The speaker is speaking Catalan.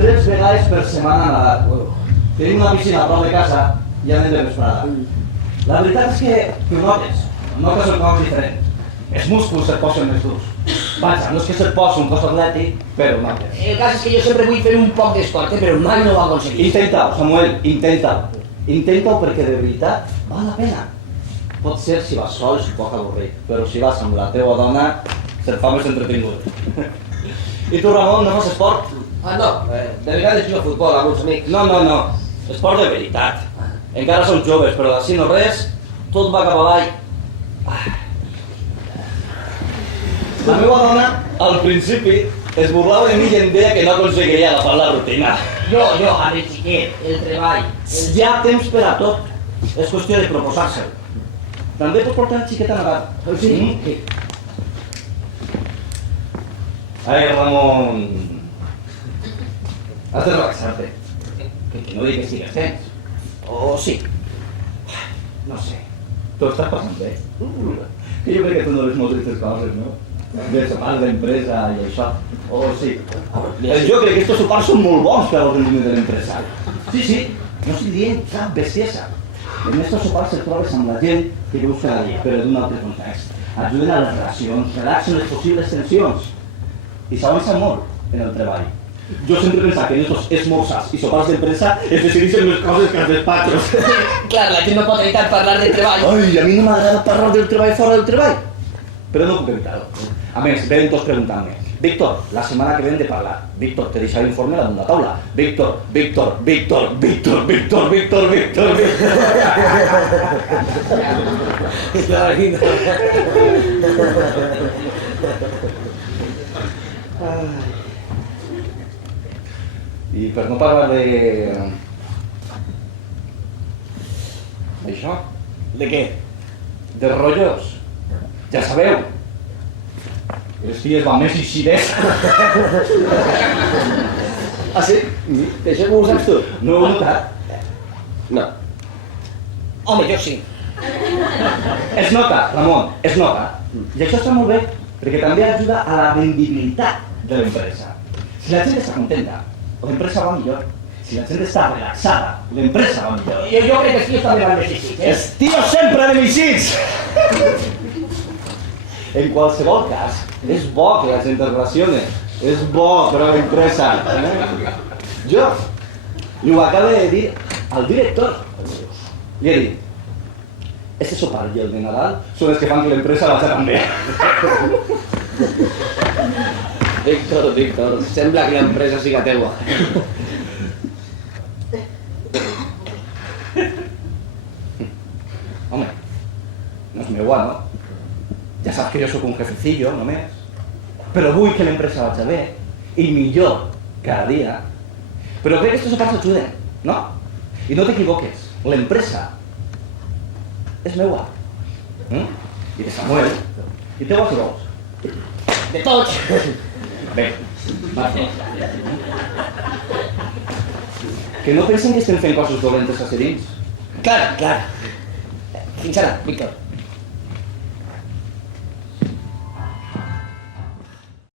3 vegades per setmana a Nadal. Tenim una piscina a prop de casa i anem de vesprada. La veritat és que ho notes el cos diferent. Els músculs et posen més durs. Vaja, no és que se't posi un cos atlètic, però ho notes. El cas és que jo sempre vull fer un poc d'esport, però mai no ho aconseguit. Intenta-ho, Samuel, intenta-ho. Intenta-ho perquè de veritat val la pena. Pot ser si vas sol és un poc avorrit, però si vas amb la teva dona se't fa més entretingut. I tu, Ramon, no fas esport? Ah, no, de vegades jugo a futbol amb uns amics. No. Esport de veritat. Encara som joves, però d'ací no res, tot va cap avall. La meva dona, al principi, es burlava de mi i em deia que no aconseguiria agafar la rutina. Jo, amb el xiquet, el treball... Hi ha temps per a tot. És qüestió de proposar-se'l. També pots portar el xiquet a Nadal. Sí. Ai, Ramon... Has de relaxar-te. Que no digues si les tens. O sí. No sé. T'ho estàs passant bé. Que jo crec que tu no ves molt aquestes coses, no? De sopars d'empresa i això. Oh, sí. Jo crec que estos sopars són molt bons per al rendiment de l'empresa. Sí. No estic dient cap bestiesa. En estos sopars et trobes amb la gent que busca la llei, però d'un altre context. Ajuden a les relacions, relaxen les possibles tensions. I s'avança molt en el treball. Jo sempre pensava que en estos esmorzars i sopars d'empresa es decideixen més coses que els despatxos. Clar, la gent no pot evitar parlar de treball. Ai, a mi no m'agrada parlar del treball fora del treball. Però no puc evitar-ho. A més, venen tots preguntant-me: Víctor, la setmana que ve hem de parlar. Víctor, te deixaré l'informe damunt la taula. Víctor. I per no parlar de... d'això? De què? De rotllos. Ja sabeu. Els filles van més eixidets. Ah, sí? Això ho saps tu? No ho he notat. No. Home, jo sí. Es nota, Ramon, es nota. I això està molt bé, perquè també ajuda a la rendibilitat de l'empresa. Si la gent està contenta, l'empresa va millor. Si la gent està relaxada, l'empresa va millor. Jo crec que els tios també van més així, Els tios sempre anem eixits! En qualsevol cas, és bo que la gent es relacione. És bo per a l'empresa. Jo li ho acabo de dir al director. Li he dit: este sopar i el de Nadal són els que fan que l'empresa vagi tan bé. Víctor, sembla que l'empresa siga teua. Home, no és meua, no? Ja saps que jo sóc un jefecillo, només. Però vull que l'empresa vagi bé, i millor cada dia. Però crec que estos sopars ajuden, no? I no t'equivoques, l'empresa és meua. I de Samuel, i teua si vols. De tots. Bé, va. Que no pensen que estem fent coses dolentes a ser dins. Clar. Fins ara, Víctor.